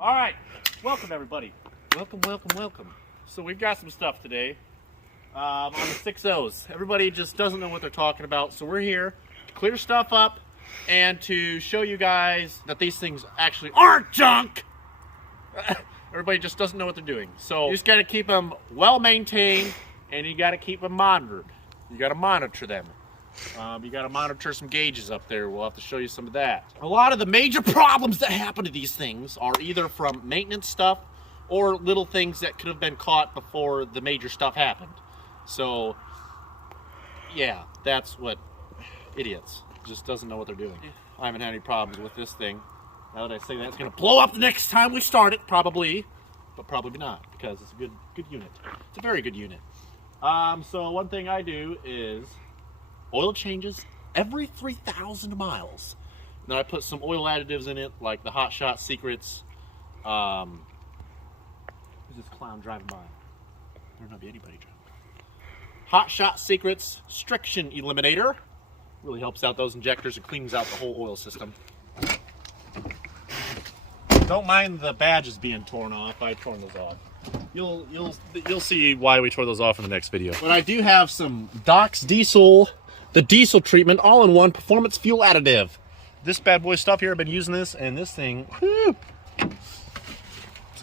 All right, welcome everybody. Welcome. So we've got some stuff today on the 6.0s. Everybody just doesn't know what they're talking about, so we're here to clear stuff up and to show you guys that these things actually aren't junk. Everybody just doesn't know what they're doing. So you just got to keep them well maintained, and you got to keep them monitored. You got to monitor them. You got to monitor some gauges up there. We'll have to show you some of that. A lot of the major problems that happen to these things are either from maintenance stuff or little things that could have been caught before the major stuff happened. So, yeah, that's what idiots just doesn't know what they're doing. I haven't had any problems with this thing. Now that I say that, it's going to blow up the next time we start it, probably, but probably not, because it's a good unit. It's a very good unit. So one thing I do is oil changes every 3,000 miles. And then I put some oil additives in it, like the Hot Shot Secrets. Who's this clown driving by? There not be anybody driving by. Hot Shot Secrets Striction Eliminator. Really helps out those injectors and cleans out the whole oil system. Don't mind the badges being torn off. I torn those off. You'll see why we tore those off in the next video. But I do have some Doc's Diesel, the diesel treatment, all-in-one performance fuel additive. This bad boy stuff here, I've been using this, and this thing, whoo,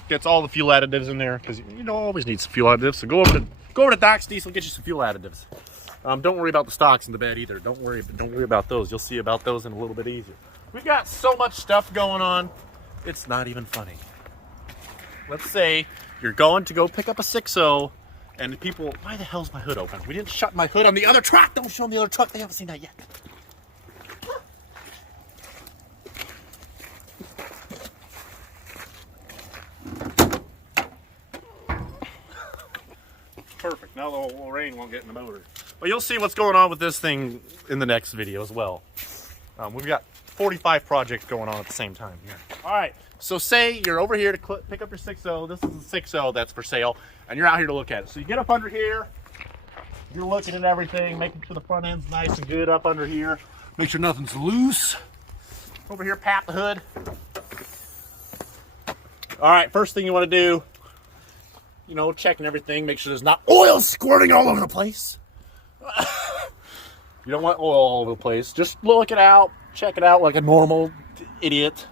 gets all the fuel additives in there, because you don't always need some fuel additives. So go over to Doc's Diesel, get you some fuel additives. Don't worry about the stocks in the bed either. Don't worry about those. You'll see about those in a little bit easier. We've got so much stuff going on, it's not even funny. Let's say you're going to go pick up a 6.0, and people, why the hell's my hood open? We didn't shut my hood on the other truck. Don't show them the other truck. They haven't seen that yet. Perfect. Now the whole rain won't get in the motor. But you'll see what's going on with this thing in the next video as well. We've got 45 projects going on at the same time here. All right. So say you're over here to pick up your 6.0. This is a 6.0 that's for sale, and you're out here to look at it. So you get up under here. You're looking at everything, making sure the front end's nice and good up under here. Make sure nothing's loose. Over here, pat the hood. All right, first thing you want to do, you know, checking everything, make sure there's not oil squirting all over the place. You don't want oil all over the place. Just look it out, check it out like a normal idiot.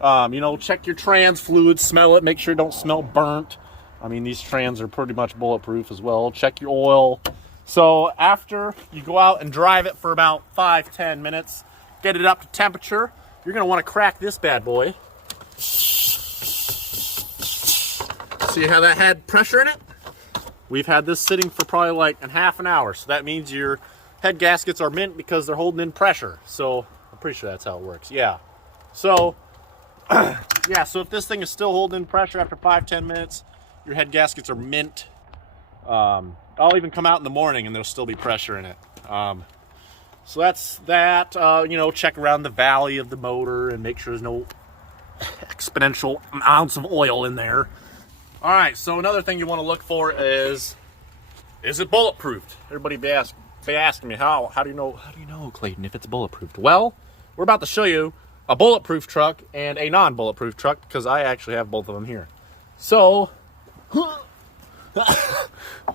You know, check your trans fluid, smell it, make sure it don't smell burnt. I mean, these trans are pretty much bulletproof as well. Check your oil. So after you go out and drive it for about 5-10 minutes, get it up to temperature, you're going to want to crack this bad boy. See how that had pressure in it? We've had this sitting for probably like a half an hour. So that means your head gaskets are mint because they're holding in pressure. So I'm pretty sure that's how it works. Yeah. So yeah, so if this thing is still holding pressure after 5-10 minutes, your head gaskets are mint. I'll even come out in the morning and there'll still be pressure in it. So that's that. You know, check around the valley of the motor and make sure there's no exponential amounts of oil in there. All right, so another thing you want to look for is it bulletproof? Everybody be asking me, how do you know, Clayton, if it's bulletproof? Well, we're about to show you a bulletproof truck and a non-bulletproof truck, because I actually have both of them here. So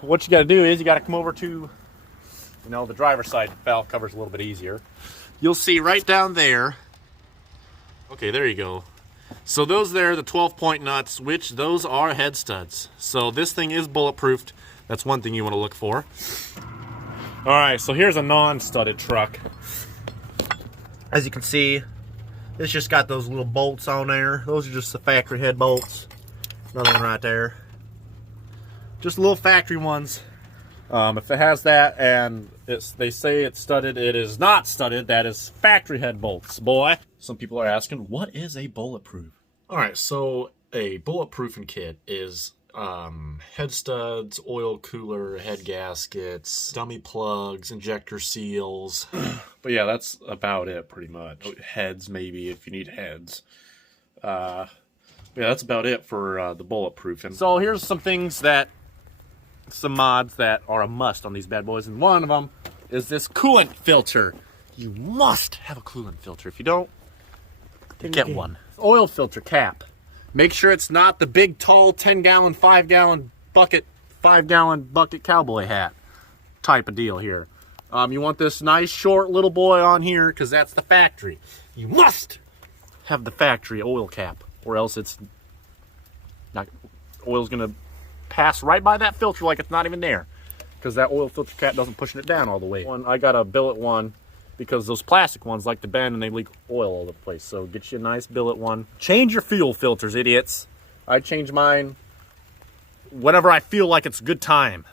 what you got to do is you got to come over to, you know, the driver's side valve cover's a little bit easier. You'll see right down there. Okay, there you go. So those there, the 12-point nuts, which those are head studs. So this thing is bulletproofed. That's one thing you want to look for. All right, so here's a non-studded truck. As you can see, it's just got those little bolts on there. Those are just the factory head bolts. Another one right there. Just little factory ones. If it has that and they say it's studded, it is not studded. That is factory head bolts, boy. Some people are asking, what is a bulletproof? All right, so a bulletproofing kit is head studs, oil cooler, head gaskets, dummy plugs, injector seals. But yeah, that's about it pretty much. Heads maybe if you need heads. Yeah, that's about it for the bulletproofing. So here's some mods that are a must on these bad boys, and one of them is this coolant filter. You must have a coolant filter. If you don't, get one. Oil filter cap. Make sure it's not the big, tall, 10-gallon, 5-gallon bucket, 5-gallon bucket cowboy hat type of deal here. You want this nice, short little boy on here because that's the factory. You must have the factory oil cap, or else it's not. Oil's gonna pass right by that filter like it's not even there, because that oil filter cap doesn't pushing it down all the way. I got a billet one because those plastic ones like to bend and they leak oil all over the place. So get you a nice billet one. Change your fuel filters, idiots. I change mine whenever I feel like it's a good time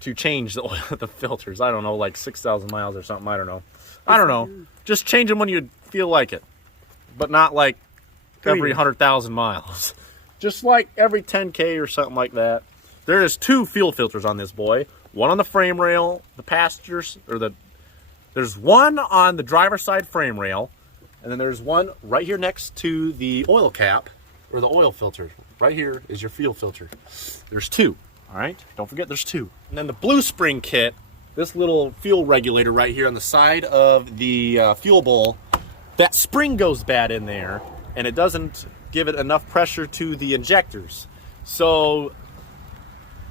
to change the oil, the filters. I don't know, like 6,000 miles or something. I don't know. Just change them when you feel like it, but not like every 100,000 miles. Just like every 10K or something like that. There is 2 fuel filters on this boy. One on the frame rail, the passengers, or there's one on the driver's side frame rail, and then there's one right here next to the oil cap, or the oil filter. Right here is your fuel filter. There's 2, all right? Don't forget there's 2. And then the blue spring kit, this little fuel regulator right here on the side of the fuel bowl, that spring goes bad in there, and it doesn't give it enough pressure to the injectors. So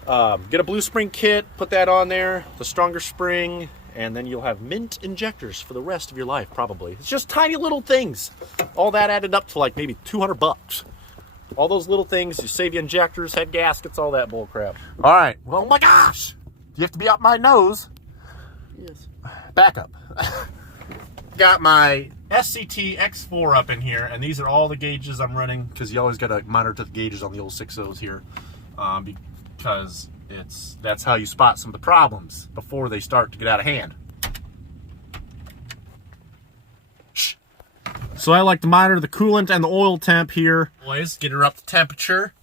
get a blue spring kit, put that on there, the stronger spring, and then you'll have mint injectors for the rest of your life, probably. It's just tiny little things. All that added up to like maybe 200 bucks. All those little things, you save you injectors, head gaskets, all that bull crap. All right, well, oh my gosh, you have to be up my nose. Yes. Back up. Got my SCT X4 up in here, and these are all the gauges I'm running, because you always got to monitor the gauges on the old 6.0s here, because that's how you spot some of the problems before they start to get out of hand. Shh. So I like to monitor the coolant and the oil temp here. Boys, get her up to temperature.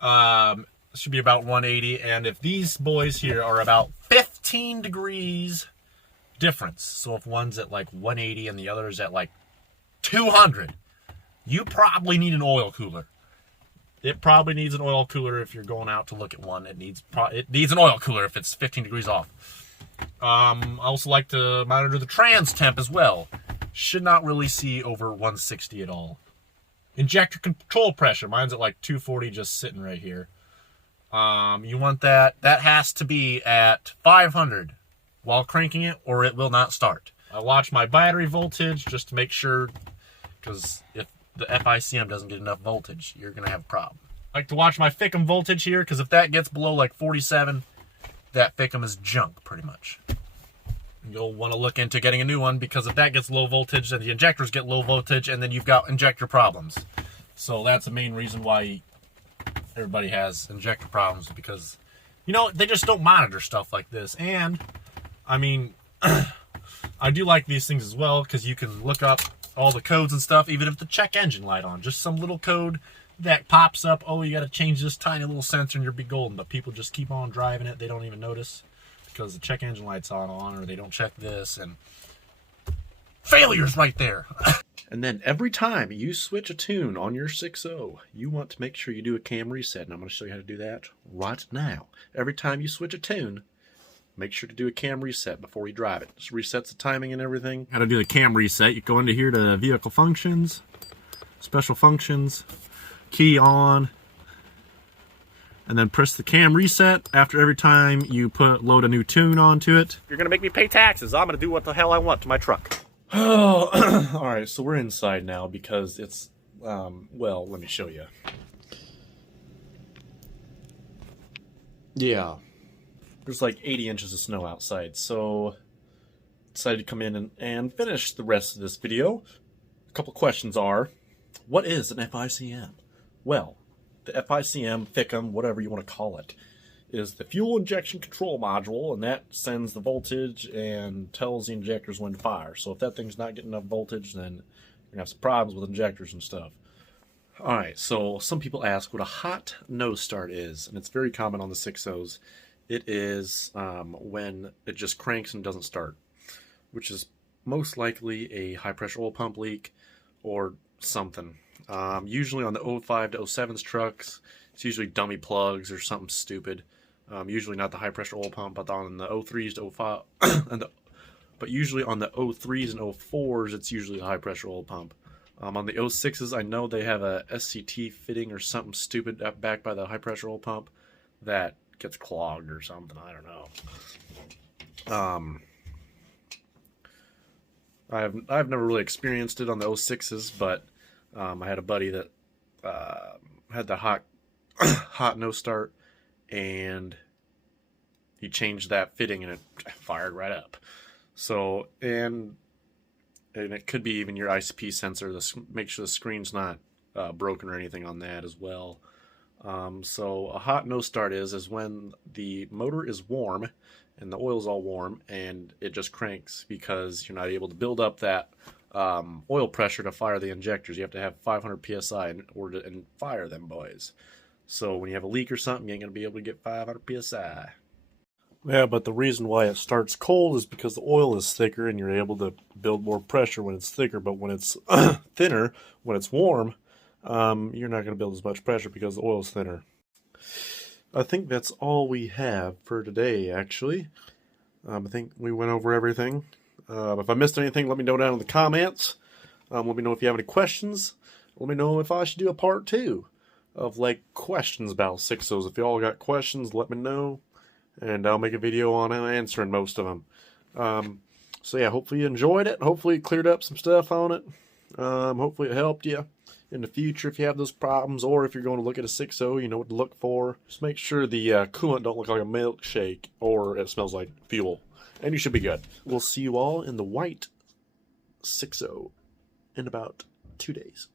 Should be about 180, and if these boys here are about 15 degrees difference, so if one's at like 180 and the other is at like 200, you probably need an oil cooler. It probably needs an oil cooler if you're going out to look at one. It needs an oil cooler if it's 15 degrees off. I also like to monitor the trans temp as well. Should not really see over 160 at all. Injector control pressure, mine's at like 240, just sitting right here. You want that has to be at 500 while cranking it, or it will not start. I watch my battery voltage just to make sure, because if the FICM doesn't get enough voltage, you're gonna have a problem. I like to watch my FICM voltage here, because if that gets below like 47, that FICM is junk pretty much. You'll want to look into getting a new one, because if that gets low voltage, then the injectors get low voltage, and then you've got injector problems. So that's the main reason why everybody has injector problems, because, you know, they just don't monitor stuff like this. And I mean, I do like these things as well, because you can look up all the codes and stuff, even if the check engine light on. Just some little code that pops up, oh, you got to change this tiny little sensor and you'll be golden. But people just keep on driving it. They don't even notice because the check engine light's on, or they don't check this, and failures right there. And then every time you switch a tune on your 6.0, you want to make sure you do a cam reset. And I'm going to show you how to do that right now. Every time you switch a tune, make sure to do a cam reset before you drive it. Just resets the timing and everything. How to do the cam reset. You go into here to vehicle functions, special functions, key on, and then press the cam reset after every time you load a new tune onto it. You're gonna make me pay taxes. I'm gonna do what the hell I want to my truck. Oh, all right, so we're inside now because it's, well, let me show you. Yeah. There's like 80 inches of snow outside, so decided to come in and finish the rest of this video. A couple questions are, what is an FICM? Well, the FICM, FICM, whatever you want to call it, is the fuel injection control module, and that sends the voltage and tells the injectors when to fire. So if that thing's not getting enough voltage, then you're going to have some problems with injectors and stuff. Alright, so some people ask what a hot nose start is, and it's very common on the 6.0s. It is when it just cranks and doesn't start, which is most likely a high-pressure oil pump leak or something. Usually on the 05 to 07s trucks, it's usually dummy plugs or something stupid. Usually not the high-pressure oil pump, but on the 03s to 05, but usually on the 03s and 04s, it's usually a high-pressure oil pump. On the 06s, I know they have a SCT fitting or something stupid back by the high pressure oil pump that gets clogged or something. I don't know. I've never really experienced it on the 06s, but I had a buddy that had the hot no start, and he changed that fitting and it fired right up. So and it could be even your ICP sensor. Make sure the screen's not broken or anything on that as well. So a hot no start is when the motor is warm and the oil's all warm and it just cranks because you're not able to build up that oil pressure to fire the injectors. You have to have 500 psi in order to fire them boys. So when you have a leak or something, you ain't going to be able to get 500 psi. Yeah, but the reason why it starts cold is because the oil is thicker and you're able to build more pressure when it's thicker. But when it's thinner, when it's warm, you're not going to build as much pressure because the oil is thinner. I think that's all we have for today, actually. I think we went over everything. If I missed anything, let me know down in the comments. Let me know if you have any questions. Let me know if I should do a part 2 of like questions about 6.0s. If y'all got questions, let me know, and I'll make a video on answering most of them. So yeah, hopefully you enjoyed it. Hopefully it cleared up some stuff on it. Hopefully it helped you in the future if you have those problems, or if you're going to look at a 6.0, you know what to look for. Just make sure the coolant don't look like a milkshake or it smells like fuel, and you should be good. We'll see you all in the white 6.0 in about 2 days.